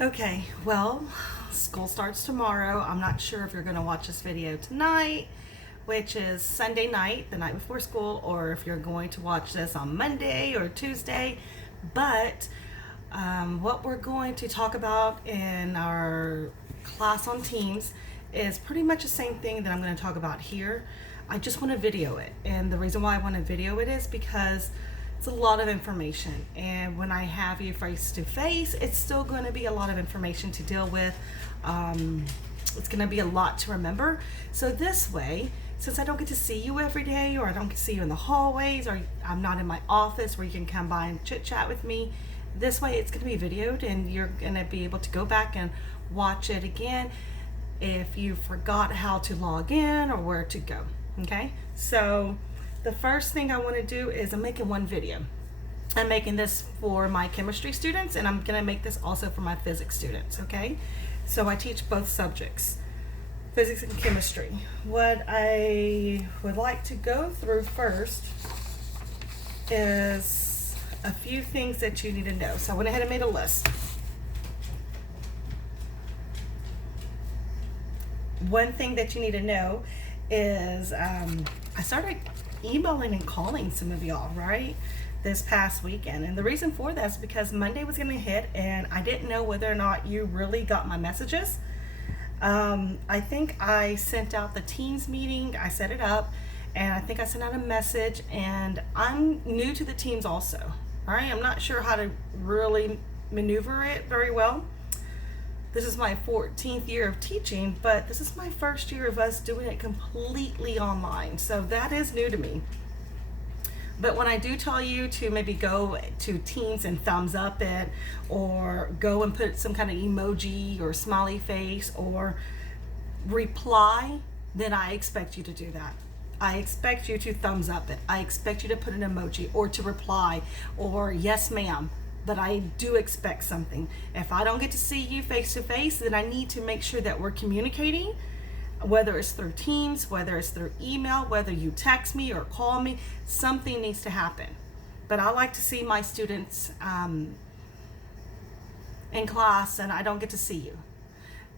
Okay, well, school starts tomorrow. I'm not sure if you're going to watch this video tonight, which is Sunday night, the night before school, or if you're going to watch this on Monday or Tuesday. But what we're going to talk about in our class on Teams is pretty much the same thing that I'm going to talk about here. I just want to video it. And the reason why I want to video it is because it's a lot of information, and when I have you face to face, it's still going to be a lot of information to deal with. It's going to be a lot to remember. So this way, since I don't get to see you every day, or I don't get to see you in the hallways, or I'm not in my office where you can come by and chit chat with me, this way it's going to be videoed, and you're going to be able to go back and watch it again if you forgot how to log in or where to go. Okay, so the first thing I want to do is I'm making one video. I'm making this for my chemistry students, and I'm going to make this also for my physics students, okay? So I teach both subjects, physics and chemistry. What I would like to go through first is a few things that you need to know. So I went ahead and made a list. One thing that you need to know is I started emailing and calling some of y'all, right, this past weekend. And the reason for that is because Monday was going to hit, and I didn't know whether or not you really got my messages. I think I sent out the Teams meeting, I set it up, and I think I sent out a message, and I'm new to the Teams also. All right, I'm not sure how to really maneuver it very well. This is my 14th year of teaching, but this is my first year of us doing it completely online. So that is new to me. But when I do tell you to maybe go to Teams and thumbs up it, or go and put some kind of emoji or smiley face or reply, then I expect you to do that. I expect you to thumbs up it. I expect you to put an emoji or to reply or yes ma'am. But I do expect something. If I don't get to see you face to face, then I need to make sure that we're communicating, whether it's through Teams, whether it's through email, whether you text me or call me, something needs to happen. But I like to see my students in class, and I don't get to see you.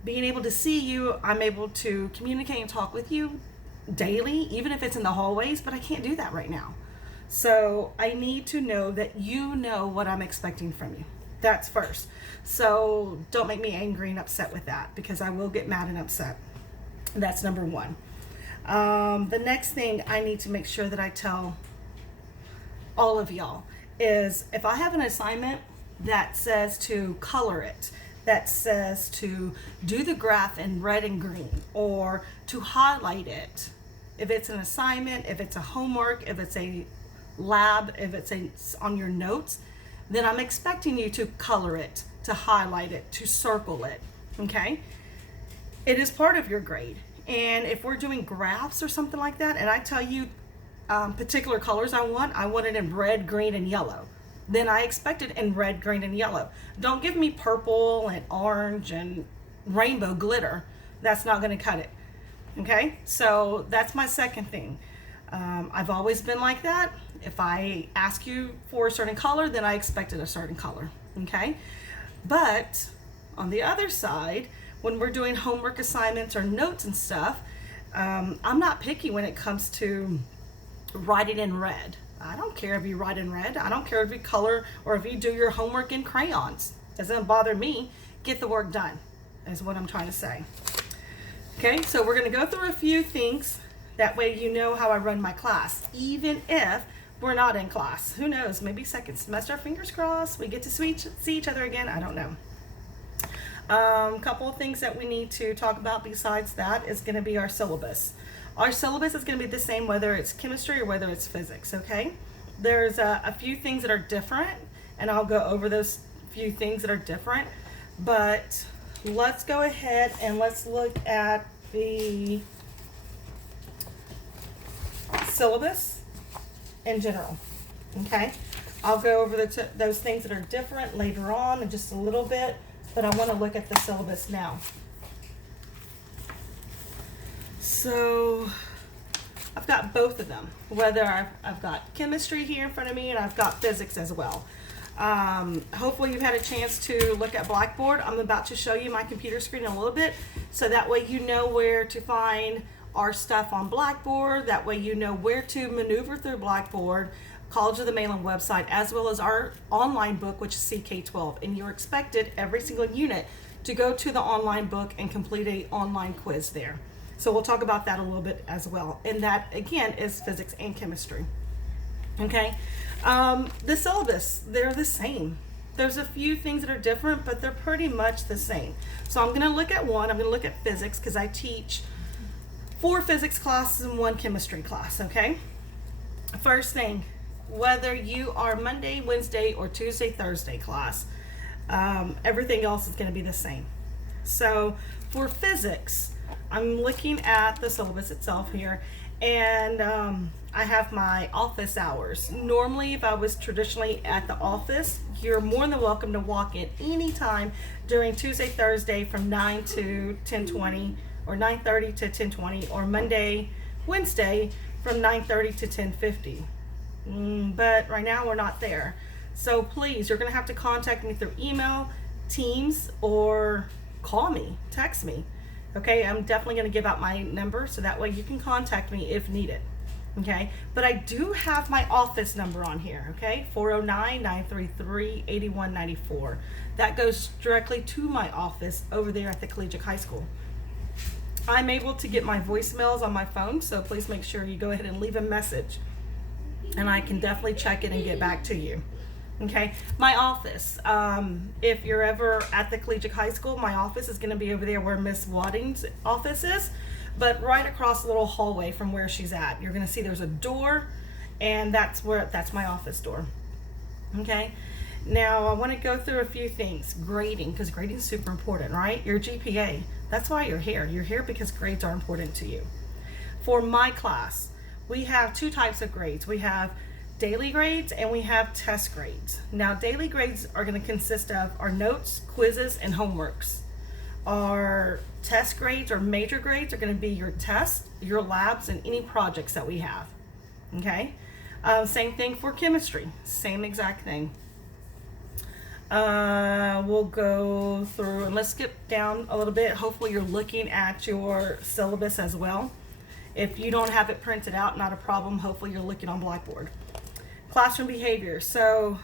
Being able to see you, I'm able to communicate and talk with you daily, even if it's in the hallways, but I can't do that right now. So I need to know that you know what I'm expecting from you. That's first. So don't make me angry and upset with that, because I will get mad and upset. That's number one. The next thing I need to make sure that I tell all of y'all is, if I have an assignment that says to color it, that says to do the graph in red and green, or to highlight it, if it's an assignment, if it's a homework, if it's a lab, if it's on your notes, then I'm expecting you to color it, to highlight it, to circle it, okay? It is part of your grade. And if we're doing graphs or something like that, and I tell you particular colors I want it in red, green, and yellow, then I expect it in red, green, and yellow. Don't give me purple and orange and rainbow glitter. That's not going to cut it, okay? So that's my second thing. I've always been like that. If I ask you for a certain color, then I expected a certain color, okay? But on the other side, when we're doing homework assignments or notes and stuff, I'm not picky when it comes to writing in red. I don't care if you write in red. I don't care if you color or if you do your homework in crayons. Doesn't bother me. Get the work done, is what I'm trying to say. Okay, so we're going to go through a few things. That way you know how I run my class, even if we're not in class. Who knows, maybe second semester, fingers crossed, we get to see each other again. I don't know. Couple of things that we need to talk about besides that is going to be our syllabus. Our syllabus is going to be the same whether it's chemistry or whether it's physics, okay? There's a few things that are different, and I'll go over those few things that are different. But let's go ahead and let's look at the syllabus in general, okay? I'll go over those things that are different later on in just a little bit, but I want to look at the syllabus now. So I've got both of them, whether I've got chemistry here in front of me and I've got physics as well. Hopefully you've had a chance to look at Blackboard. I'm about to show you my computer screen in a little bit, so that way you know where to find our stuff on Blackboard. That way you know where to maneuver through Blackboard, College of the Mainland website, as well as our online book, which is CK12. And you're expected every single unit to go to the online book and complete a online quiz there. So we'll talk about that a little bit as well. And that, again, is physics and chemistry. Okay. The syllabus, they're the same. There's a few things that are different, but they're pretty much the same. So I'm going to look at one. I'm going to look at physics because I teach 4 physics classes and 1 chemistry class. Okay. First thing, whether you are Monday, Wednesday, or Tuesday, Thursday class, everything else is going to be the same. So for physics, I'm looking at the syllabus itself here, and I have my office hours. Normally, if I was traditionally at the office, you're more than welcome to walk in anytime during Tuesday, Thursday from 9 to 10:20, or 9:30 to 10:20, or Monday, Wednesday from 9:30 to 10:50. But right now we're not there. So please, you're going to have to contact me through email, Teams, or call me, text me. Okay, I'm definitely going to give out my number so that way you can contact me if needed. Okay, but I do have my office number on here. Okay, 409-933-8194. That goes directly to my office over there at the Collegiate High School. I'm able to get my voicemails on my phone, so please make sure you go ahead and leave a message, and I can definitely check it and get back to you. Okay, my office, if you're ever at the Collegiate High School, my office is going to be over there where Miss Wadding's office is, but right across the little hallway from where she's at. You're going to see there's a door, and that's my office door. Okay, now I want to go through a few things. Grading, because grading is super important, right? Your GPA, that's why you're here. You're here because grades are important to you. For my class, we have 2 types of grades. We have daily grades and we have test grades. Now, daily grades are going to consist of our notes, quizzes, and homeworks. Our test grades or major grades are going to be your tests, your labs, and any projects that we have. Okay? Same thing for chemistry. Same exact thing. We'll go through, and let's skip down a little bit. Hopefully you're looking at your syllabus as well. If you don't have it printed out, not a problem. Hopefully you're looking on Blackboard. Classroom behavior. So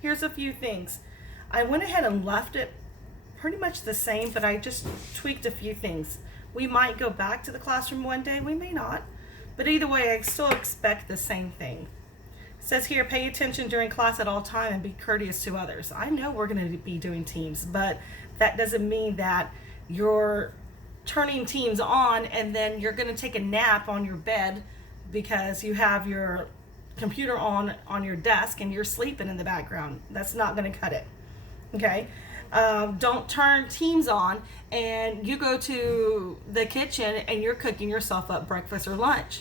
here's a few things. I went ahead and left it pretty much the same, but I just tweaked a few things. We might go back to the classroom one day, we may not, but either way I still expect the same thing. It says here, pay attention during class at all time and be courteous to others. I know we're going to be doing Teams, but that doesn't mean that you're turning Teams on and then you're going to take a nap on your bed because you have your computer on your desk and you're sleeping in the background. That's not going to cut it. Okay, don't turn Teams on and you go to the kitchen and you're cooking yourself up breakfast or lunch.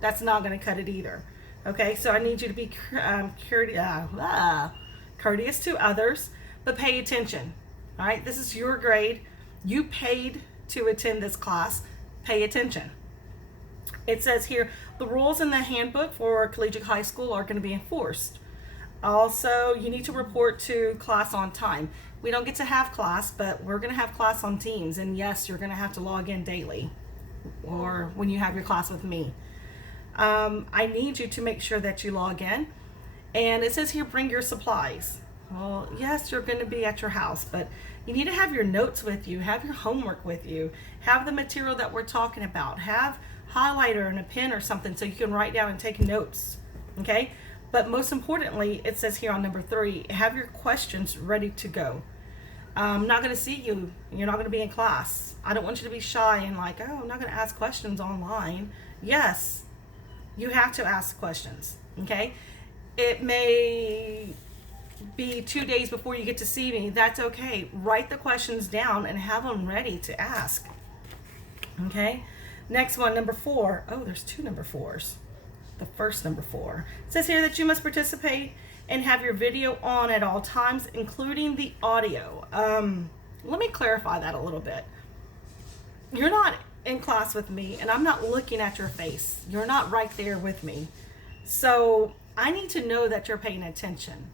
That's not going to cut it either. Okay, so I need you to be courteous to others, but pay attention. All right, this is your grade. You paid to attend this class. Pay attention. It says here, the rules in the handbook for Collegiate High School are going to be enforced. Also, you need to report to class on time. We don't get to have class, but we're going to have class on Teams. And yes, you're going to have to log in daily or when you have your class with me. I need you to make sure that you log in. And it says here, bring your supplies. Well, yes, you're going to be at your house, but you need to have your notes with you, have your homework with you, have the material that we're talking about, have highlighter and a pen or something so you can write down and take notes. Okay? But most importantly, it says here on number 3, have your questions ready to go. I'm not going to see you. You're not going to be in class. I don't want you to be shy and like, oh, I'm not going to ask questions online. Yes, you have to ask questions. Okay? It may be 2 days before you get to see me. That's okay. Write the questions down and have them ready to ask. Okay? Next one, number 4. Oh, there's 2 number 4s. The first number 4. It says here that you must participate and have your video on at all times, including the audio. Let me clarify that a little bit. You're not in class with me, and I'm not looking at your face. You're not right there with me. So I need to know that you're paying attention.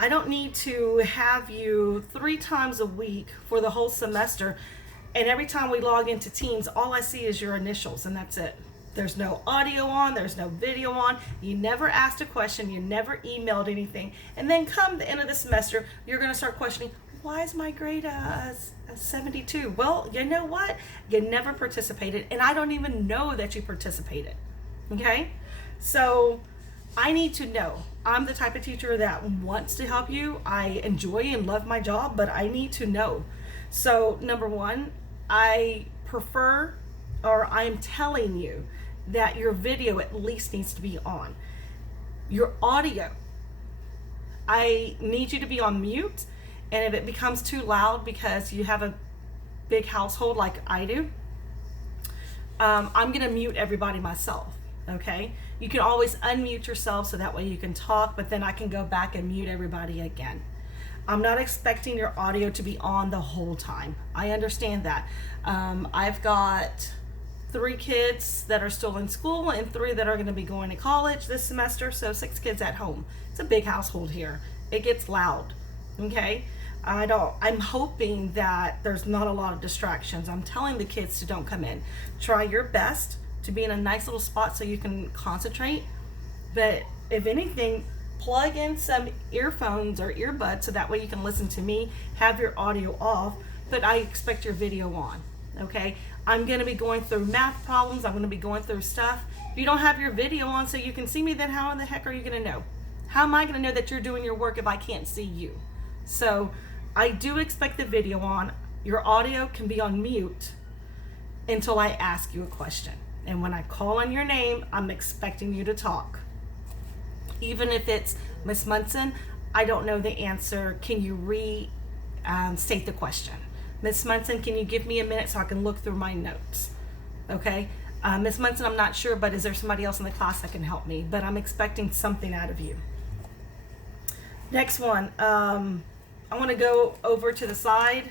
I don't need to have you 3 times a week for the whole semester, and every time we log into Teams, all I see is your initials, and that's it. There's no audio on, there's no video on, you never asked a question, you never emailed anything, and then come the end of the semester, you're going to start questioning, why is my grade a 72? Well, you know what? You never participated, and I don't even know that you participated. Okay? So I need to know. I'm the type of teacher that wants to help you. I enjoy and love my job, but I need to know. So number one, I prefer, or I'm telling you that your video at least needs to be on. Your audio, I need you to be on mute, and if it becomes too loud because you have a big household like I do, I'm gonna mute everybody myself, okay? You can always unmute yourself so that way you can talk, but then I can go back and mute everybody again. I'm not expecting your audio to be on the whole time. I understand that. I've got 3 kids that are still in school and 3 that are going to be going to college this semester, so 6 kids at home. It's a big household here. It gets loud, okay? I'm hoping that there's not a lot of distractions. I'm telling the kids to don't come in. Try your best to be in a nice little spot so you can concentrate, but if anything, plug in some earphones or earbuds so that way you can listen to me, have your audio off, but I expect your video on, okay? I'm going to be going through math problems. I'm going to be going through stuff. If you don't have your video on so you can see me, then how in the heck are you going to know? How am I going to know that you're doing your work if I can't see you? So I do expect the video on. Your audio can be on mute until I ask you a question. And when I call on your name, I'm expecting you to talk. Even if it's Miss Munson, I don't know the answer. Can you state the question? Miss Munson, can you give me a minute so I can look through my notes? Okay. Miss Munson, I'm not sure, but is there somebody else in the class that can help me? But I'm expecting something out of you. Next one. I want to go over to the side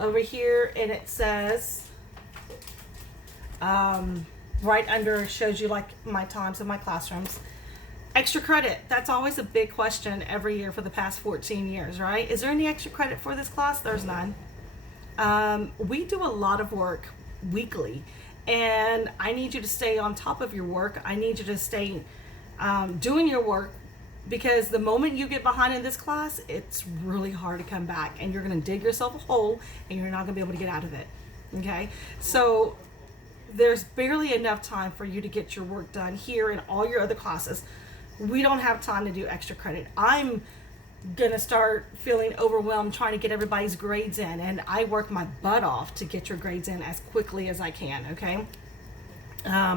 over here, and it says, right under, shows you like my times in my classrooms. Extra credit, that's always a big question every year for the past 14 years, right? Is there any extra credit for this class? There's none. We do a lot of work weekly, and I need you to stay on top of your work. I need you to stay doing your work, because the moment you get behind in this class, it's really hard to come back, and you're going to dig yourself a hole, and you're not going to be able to get out of it, okay? So there's barely enough time for you to get your work done here and all your other classes. We don't have time to do extra credit. I'm gonna start feeling overwhelmed trying to get everybody's grades in, and I work my butt off to get your grades in as quickly as I can, okay?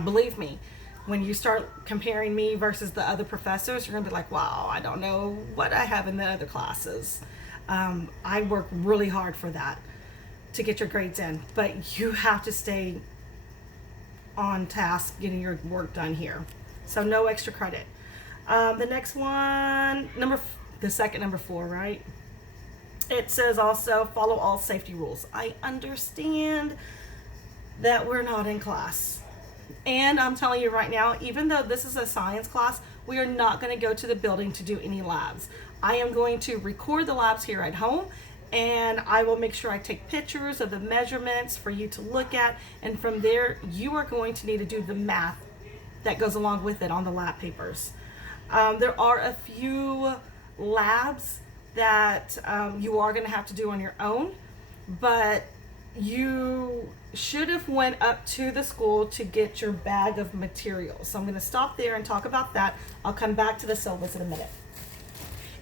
Believe me, when you start comparing me versus the other professors, you're gonna be like, wow, I don't know what I have in the other classes. I work really hard for that, to get your grades in, but you have to stay on task getting your work done here. So no extra credit. The next one, the second number 4, right? It says also follow all safety rules. I understand that we're not in class. And I'm telling you right now, even though this is a science class, we are not going to go to the building to do any labs. I am going to record the labs here at home, and I will make sure I take pictures of the measurements for you to look at, and from there you are going to need to do the math that goes along with it on the lab papers. There are a few labs that you are going to have to do on your own, but you should have went up to the school to get your bag of materials. So I'm going to stop there and talk about that. I'll come back to the syllabus in a minute.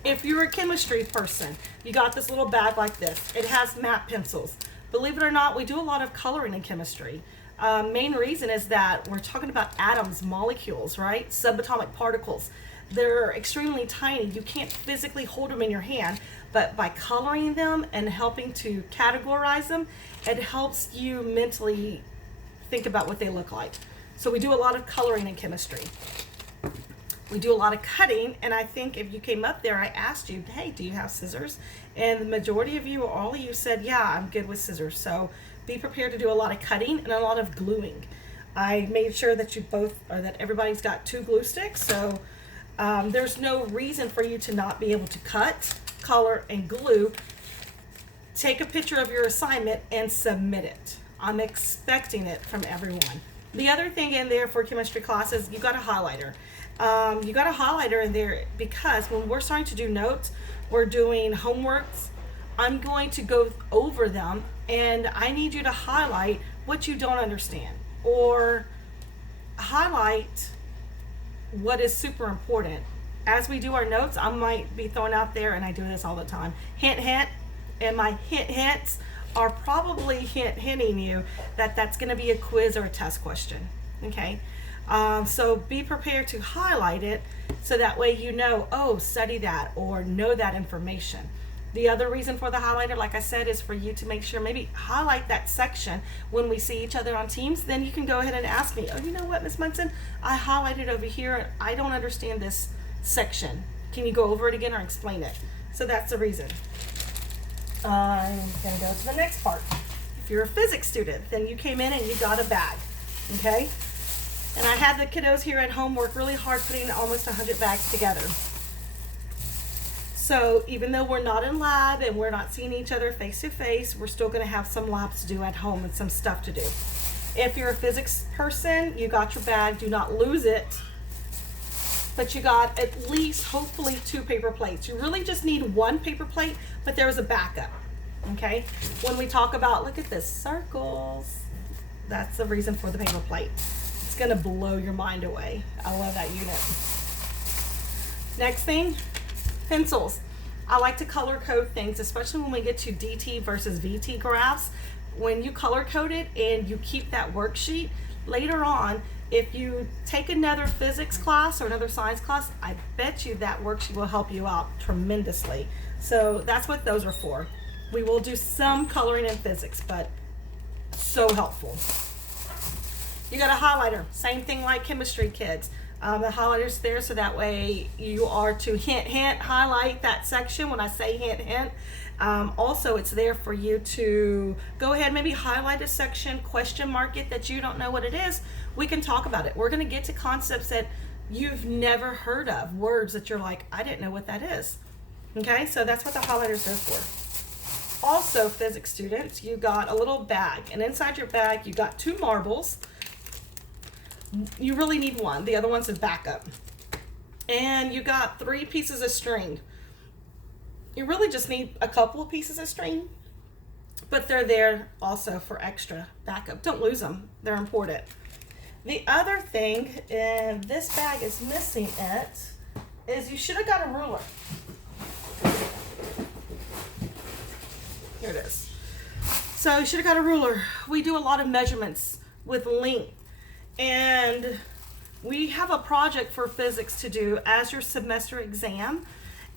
If you're a chemistry person, you got this little bag like this. It has map pencils. Believe it or not, we do a lot of coloring in chemistry. Main reason is that we're talking about atoms, molecules, right? Subatomic particles. They're extremely tiny. You can't physically hold them in your hand, but by coloring them and helping to categorize them, it helps you mentally think about what they look like. So we do a lot of coloring in chemistry. We do a lot of cutting, and I think if you came up there, I asked you, hey, do you have scissors? And the majority of you, all of you said, yeah, I'm good with scissors. So be prepared to do a lot of cutting and a lot of gluing. I made sure that that everybody's got 2 glue sticks, so there's no reason for you to not be able to cut color, and glue. Take a picture of your assignment and submit it. I'm expecting it from everyone. The other thing in there for chemistry classes, you got a highlighter. You got a highlighter in there because when we're starting to do notes, we're doing homeworks, I'm going to go over them and I need you to highlight what you don't understand or highlight what is super important. As we do our notes, I might be throwing out there, and I do this all the time, hint, hint, and my hints are probably hinting you that that's going to be a quiz or a test question. Okay, so be prepared to highlight it so that way you know, oh, study that or know that information. The other reason for the highlighter, like I said, is for you to make sure maybe highlight that section when we see each other on Teams. Then you can go ahead and ask me, oh, you know what, Miss Munson, I highlighted over here and I don't understand this section. Can you go over it again or explain it? So that's the reason. I'm going to go to the next part. If you're a physics student, then you came in and you got a bag, okay? And I had the kiddos here at home work really hard putting almost 100 bags together. So even though we're not in lab and we're not seeing each other face to face, we're still going to have some labs to do at home and some stuff to do. If you're a physics person, you got your bag, do not lose it. But you got at least, hopefully, 2 paper plates. You really just need 1 paper plate, but there's a backup, okay? When we talk about, look at this, circles, that's the reason for the paper plate. It's gonna blow your mind away. I love that unit. Next thing, pencils. I like to color code things, especially when we get to DT versus VT graphs. When you color code it and you keep that worksheet, later on, if you take another physics class or another science class, I bet you that worksheet will help you out tremendously. So that's what those are for. We will do some coloring in physics, but so helpful. You got a highlighter, same thing like chemistry kids. The highlighter's there so that way you are to hint, hint, highlight that section when I say hint, hint. Also, it's there for you to go ahead, maybe highlight a section, question mark it that you don't know what it is. We can talk about it. We're going to get to concepts that you've never heard of, words that you're like, I didn't know what that is. Okay, so that's what the highlighter's there for. Also, physics students, you got a little bag, and inside your bag, you got 2 marbles. You really need 1. The other one's a backup. And you got 3 pieces of string. You really just need a couple of pieces of string, but they're there also for extra backup. Don't lose them. They're important. The other thing, and this bag is missing it, is you should have got a ruler. Here it is. So you should have got a ruler. We do a lot of measurements with length, and we have a project for physics to do as your semester exam,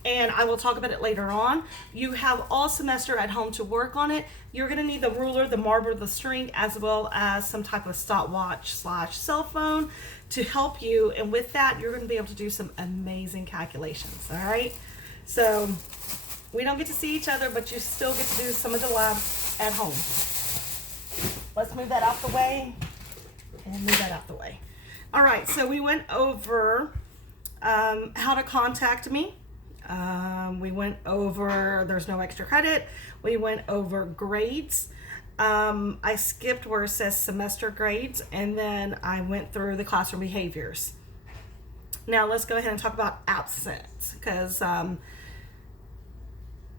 and I will talk about it later on. You have all semester at home to work on it. You're going to need the ruler, the marble, the string, as well as some type of stopwatch / cell phone to help you, and with that you're going to be able to do some amazing calculations. All right, so we don't get to see each other, but you still get to do some of the labs at home. Let's move that out the way and move that out the way. All right, so we went over how to contact me. We went over there's no extra credit. We went over grades. I skipped where it says semester grades, and then I went through the classroom behaviors. Now let's go ahead and talk about absence, because I'm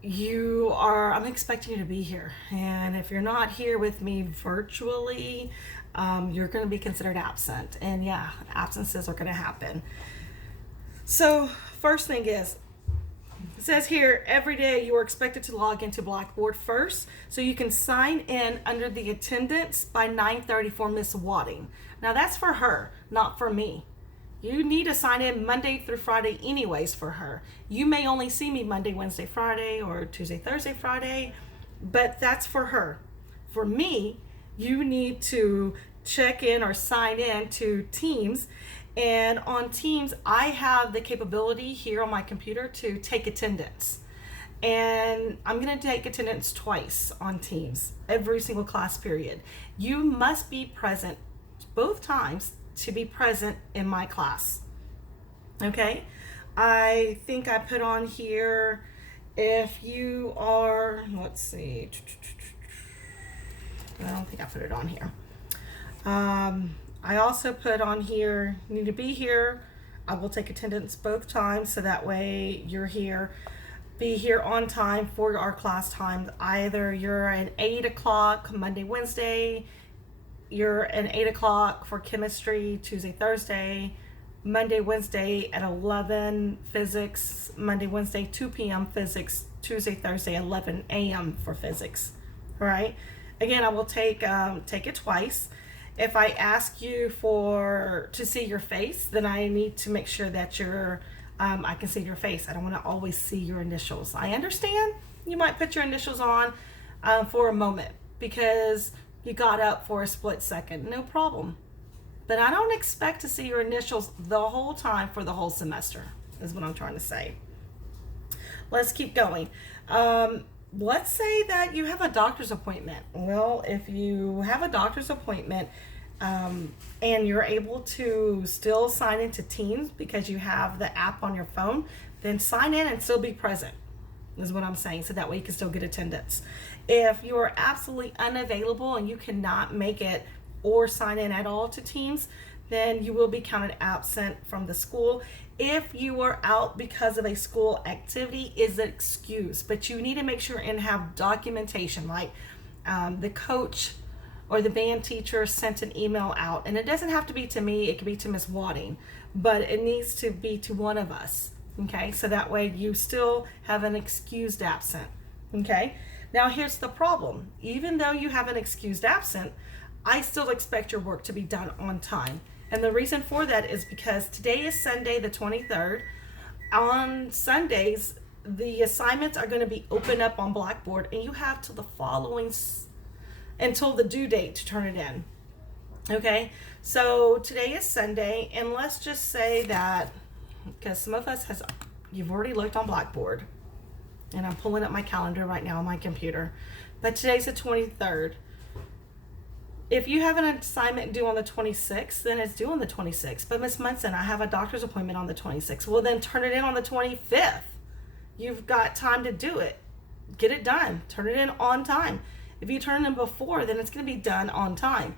expecting you to be here, and if you're not here with me virtually, you're going to be considered absent, and yeah, absences are going to happen. So first thing is, it says here, every day you are expected to log into Blackboard first, so you can sign in under the attendance by 9:30 for Miss Wadding. Now that's for her, not for me. You need to sign in Monday through Friday anyways for her. You may only see me Monday, Wednesday, Friday, or Tuesday, Thursday, Friday, but that's for her. For me, you need to check in or sign in to Teams. And on Teams, I have the capability here on my computer to take attendance. And I'm going to take attendance twice on Teams, every single class period. You must be present both times to be present in my class. Okay? I think I put on here If you are, let's see, I don't think I put it on here. I also put on here, you need to be here. I will take attendance both times, so that way you're here. Be here on time for our class times. Either you're at 8 o'clock Monday, Wednesday, you're at 8 o'clock for chemistry Tuesday, Thursday, Monday, Wednesday at 11 physics, Monday, Wednesday 2 p.m. physics, Tuesday, Thursday 11 a.m. for physics. All right. Again, I will take it twice. If I ask you to see your face, then I need to make sure that I can see your face. I don't want to always see your initials. I understand you might put your initials on for a moment because you got up for a split second. No problem. But I don't expect to see your initials the whole time for the whole semester, is what I'm trying to say. Let's keep going. Let's say that you have a doctor's appointment. Well, if you have a doctor's appointment and you're able to still sign into Teams because you have the app on your phone, then sign in and still be present, is what I'm saying, so that way you can still get attendance. If you are absolutely unavailable and you cannot make it or sign in at all to Teams, then you will be counted absent from the school. If you are out because of a school activity, is an excuse, but you need to make sure and have documentation, like the coach or the band teacher sent an email out, and it doesn't have to be to me, it could be to Miss Wadding, but it needs to be to one of us, okay? So that way you still have an excused absent, okay? Now here's the problem. Even though you have an excused absent, I still expect your work to be done on time. And the reason for that is because today is Sunday the 23rd. On Sundays, the assignments are going to be open up on Blackboard, and you have till until the due date to turn it in. Okay, so today is Sunday, and let's just say that, because some of us you've already looked on Blackboard, and I'm pulling up my calendar right now on my computer, but today's the 23rd. If you have an assignment due on the 26th, then it's due on the 26th. But Miss Munson, I have a doctor's appointment on the 26th. Well, then turn it in on the 25th. You've got time to do it. Get it done. Turn it in on time. If you turn it in before, then it's going to be done on time.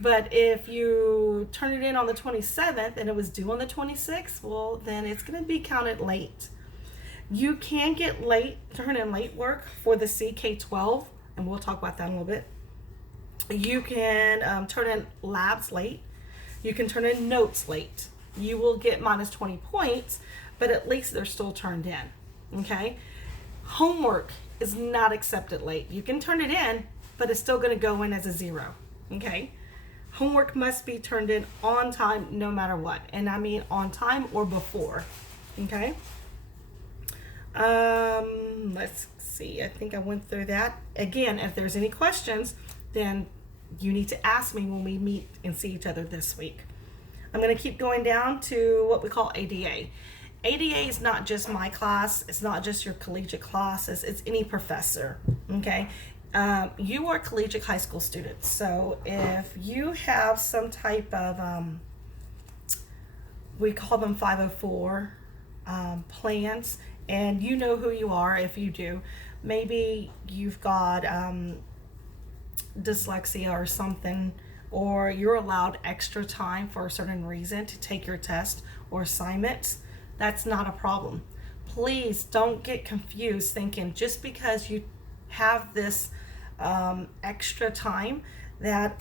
But if you turn it in on the 27th and it was due on the 26th, well, then it's going to be counted late. You can turn in late work for the CK12, and we'll talk about that in a little bit. You can turn in labs late. You can turn in notes late. You will get minus 20 points, but at least they're still turned in, okay? Homework is not accepted late. You can turn it in, but it's still going to go in as a 0, okay? Homework must be turned in on time no matter what, and I mean on time or before, okay? Let's see. I think I went through that. Again, if there's any questions, then you need to ask me when we meet and see each other this week. I'm going to keep going down to what we call ADA. ADA is not just my class. It's not just your collegiate classes. It's any professor, okay? You are collegiate high school students. So if you have some type of, we call them 504 plans, and you know who you are if you do. Maybe you've got dyslexia or something, or you're allowed extra time for a certain reason to take your test or assignments. That's not a problem. Please don't get confused thinking just because you have this extra time that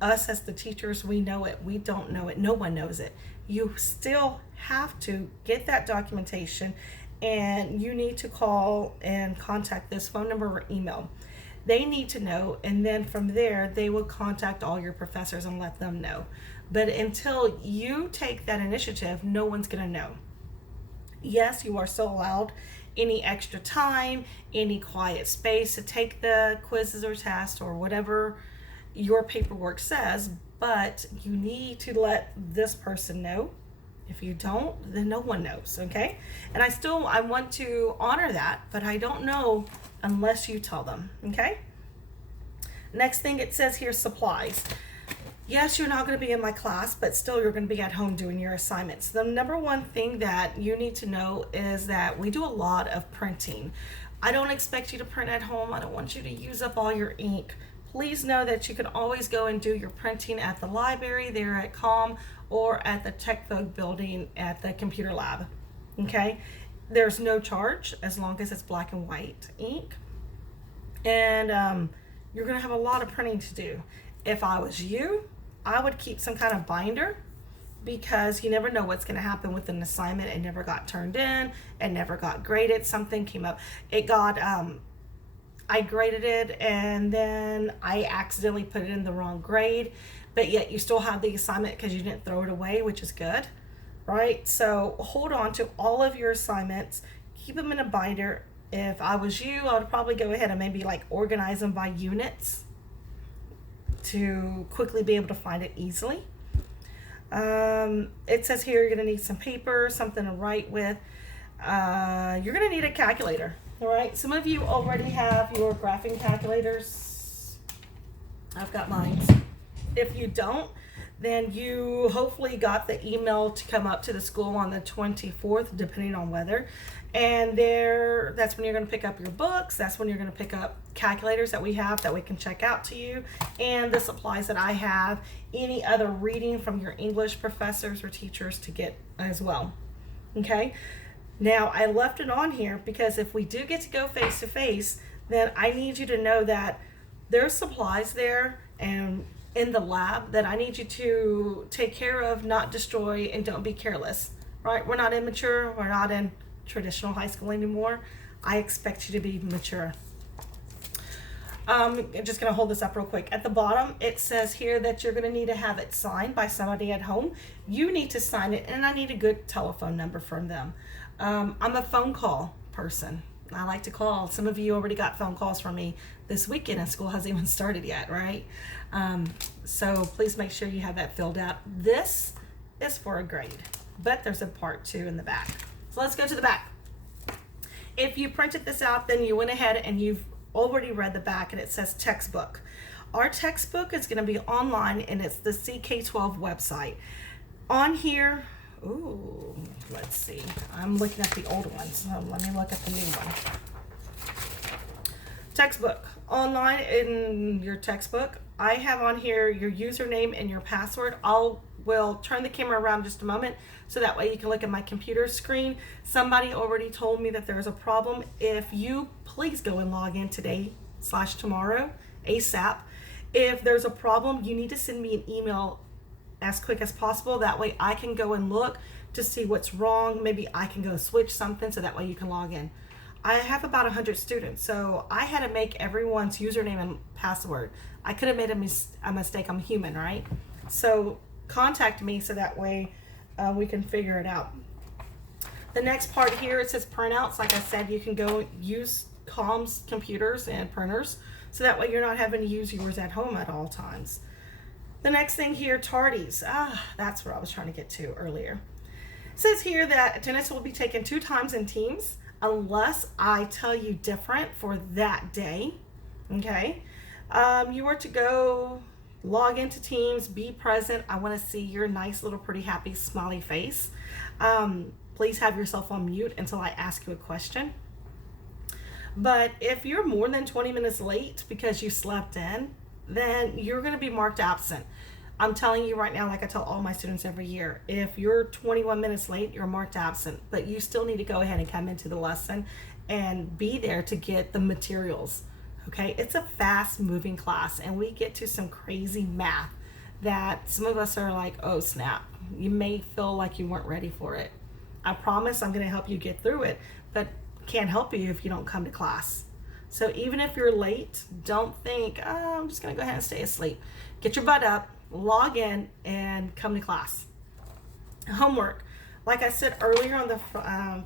us as the teachers, we know it. We don't know it. No one knows it. You still have to get that documentation, and you need to call and contact this phone number or email. They need to know, and then from there they will contact all your professors and let them know. But until you take that initiative, no one's going to know. Yes, you are still allowed any extra time, any quiet space to take the quizzes or tests or whatever your paperwork says, but you need to let this person know. If you don't, then no one knows, okay? And I want to honor that, but I don't know unless you tell them, okay? Next thing it says here, supplies. Yes, you're not going to be in my class, but still you're going to be at home doing your assignments. The number one thing that you need to know is that we do a lot of printing. I don't expect you to print at home. I don't want you to use up all your ink. Please know that you can always go and do your printing at the library there at COM or at the Tech Vogue building at the computer lab. Okay? There's no charge as long as it's black and white ink. And you're going to have a lot of printing to do. If I was you, I would keep some kind of binder, because you never know what's going to happen with an assignment. It never got turned in. It never got graded. Something came up. It got, I graded it and then I accidentally put it in the wrong grade, but yet you still have the assignment because you didn't throw it away, which is good, right? So hold on to all of your assignments. Keep them in a binder. If I was you, I would probably go ahead and maybe like organize them by units to quickly be able to find it easily. It says here you're going to need some paper, something to write with. You're going to need a calculator. All right. Some of you already have your graphing calculators. I've got mine. If you don't, then you hopefully got the email to come up to the school on the 24th, depending on weather. And that's when you're going to pick up your books. That's when you're going to pick up calculators that we have that we can check out to you, and the supplies that I have, any other reading from your English professors or teachers to get as well. Okay. Now I left it on here because if we do get to go face to face, then I need you to know that there's supplies there and in the lab that I need you to take care of, not destroy, and don't be careless, right? We're not immature. We're not in traditional high school anymore. I expect you to be mature. I'm just going to hold this up real quick. At the bottom, it says here that you're going to need to have it signed by somebody at home. You need to sign it, and I need a good telephone number from them. I'm a phone call person. I like to call. Some of you already got phone calls from me this weekend, and school hasn't even started yet, right? So please make sure you have that filled out. This is for a grade, but there's a part 2 in the back. So let's go to the back. If you printed this out, then you went ahead and you've already read the back, and it says textbook. Our textbook is going to be online, and it's the CK12 website. On here, let's see. I'm looking at the old ones. So let me look at the new one. Textbook. Online in your textbook, I have on here your username and your password. Will turn the camera around just a moment so that way you can look at my computer screen. Somebody already told me that there's a problem. If you please go and log in today/tomorrow ASAP. If there's a problem, you need to send me an email as quick as possible. That way I can go and look to see what's wrong. Maybe I can go switch something so that way you can log in. I have about 100 students, so I had to make everyone's username and password. I could have made a mistake. I'm human, right? So contact me so that way we can figure it out. The next part here, it says printouts. Like I said, you can go use COM's computers and printers, so that way you're not having to use yours at home at all times. The next thing here, tardies. That's where I was trying to get to earlier. It says here that attendance will be taken 2 times in teams unless I tell you different for that day. Okay. You are to go log into Teams, be present. I want to see your nice little pretty happy smiley face. Please have yourself on mute until I ask you a question. But if you're more than 20 minutes late because you slept in, then you're going to be marked absent. I'm telling you right now, like I tell all my students every year, if you're 21 minutes late, you're marked absent, but you still need to go ahead and come into the lesson and be there to get the materials. Okay, it's a fast moving class, and we get to some crazy math that some of us are like, oh snap, you may feel like you weren't ready for it. I promise I'm going to help you get through it, but can't help you if you don't come to class. So even if you're late, don't think, oh, I'm just going to go ahead and stay asleep. Get your butt up, log in, and come to class. Homework. Like I said earlier on the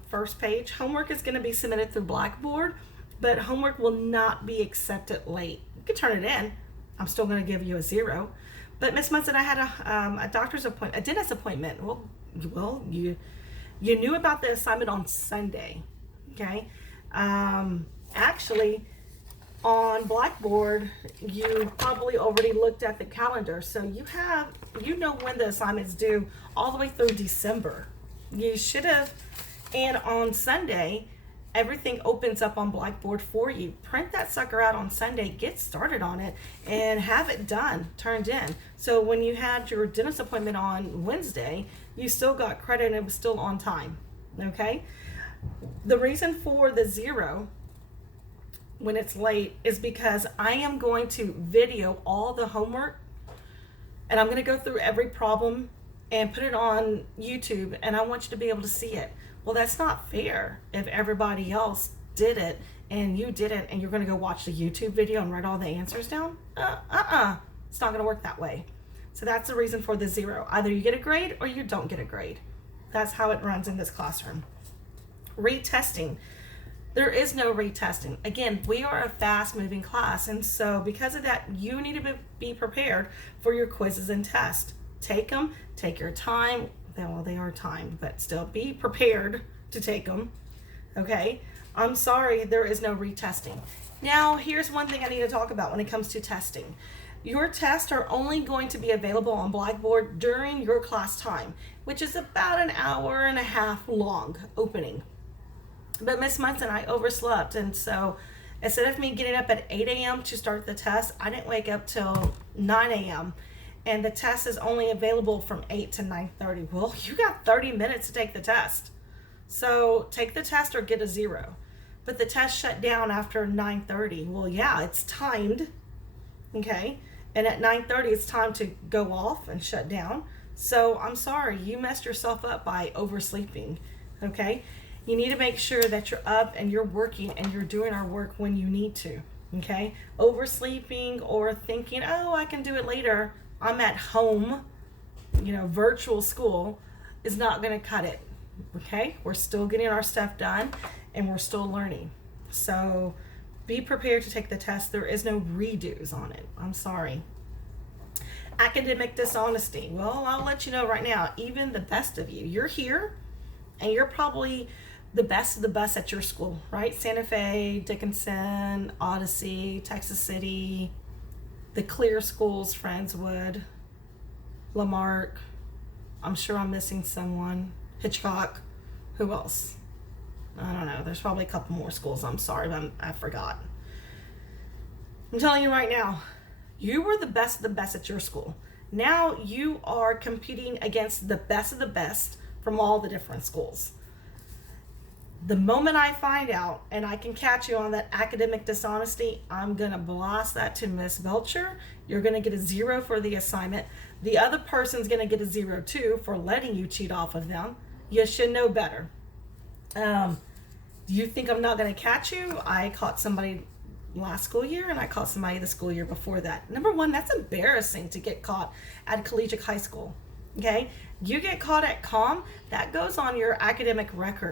first page, homework is going to be submitted through Blackboard, but homework will not be accepted late. You can turn it in. I'm still going to give you a 0. But Miss Munson, I had a doctor's appointment, a dentist appointment. Well, you knew about the assignment on Sunday, okay? Actually, on Blackboard, you probably already looked at the calendar. So you know when the assignment's due all the way through December. You should have, and on Sunday, everything opens up on Blackboard for you. Print that sucker out on Sunday, get started on it, and have it done, turned in. So when you had your dentist appointment on Wednesday, you still got credit and it was still on time, okay? The reason for the 0 when it's late is because I am going to video all the homework, and I'm going to go through every problem and put it on YouTube, and I want you to be able to see it. Well, that's not fair if everybody else did it and you didn't, and you're going to go watch the YouTube video and write all the answers down. It's not going to work that way. So that's the reason for the 0. Either you get a grade or you don't get a grade. That's how it runs in this classroom. Retesting. There is no retesting. Again, we are a fast-moving class, and so because of that, you need to be prepared for your quizzes and tests. Take them, take your time. Well, they are timed, but still be prepared to take them, okay? I'm sorry, there is no retesting. Now, here's one thing I need to talk about when it comes to testing. Your tests are only going to be available on Blackboard during your class time, which is about an hour and a half long opening. But Miss Munson, I overslept, and so instead of me getting up at 8 a.m. to start the test, I didn't wake up till 9 a.m. and the test is only available from 8 to 9:30. Well, you got 30 minutes to take the test. So take the test or get a 0. But the test shut down after 9:30. Well, yeah, it's timed, okay? And at 9:30, it's time to go off and shut down. So I'm sorry, you messed yourself up by oversleeping, okay? You need to make sure that you're up and you're working and you're doing our work when you need to, okay? Oversleeping or thinking, oh, I can do it later, I'm at home, virtual school, is not going to cut it, okay? We're still getting our stuff done and we're still learning. So be prepared to take the test. There is no redos on it. I'm sorry. Academic dishonesty. Well, I'll let you know right now, even the best of you, you're here and you're probably the best of the best at your school, right? Santa Fe, Dickinson, Odyssey, Texas City, the clear schools, Friendswood, Lamarck. I'm sure I'm missing someone. Hitchcock. Who else? I don't know. There's probably a couple more schools. I'm sorry, but I forgot. I'm telling you right now, you were the best of the best at your school. Now you are competing against the best of the best from all the different schools. The moment I find out and I can catch you on that academic dishonesty, I'm going to blast that to Miss Belcher. You're going to get a 0 for the assignment. The other person's going to get a 0 too for letting you cheat off of them. You should know better. Do you think I'm not going to catch you? I caught somebody last school year and I caught somebody the school year before that. Number one, that's embarrassing to get caught at collegiate high school. Okay? You get caught at COM, that goes on your academic record.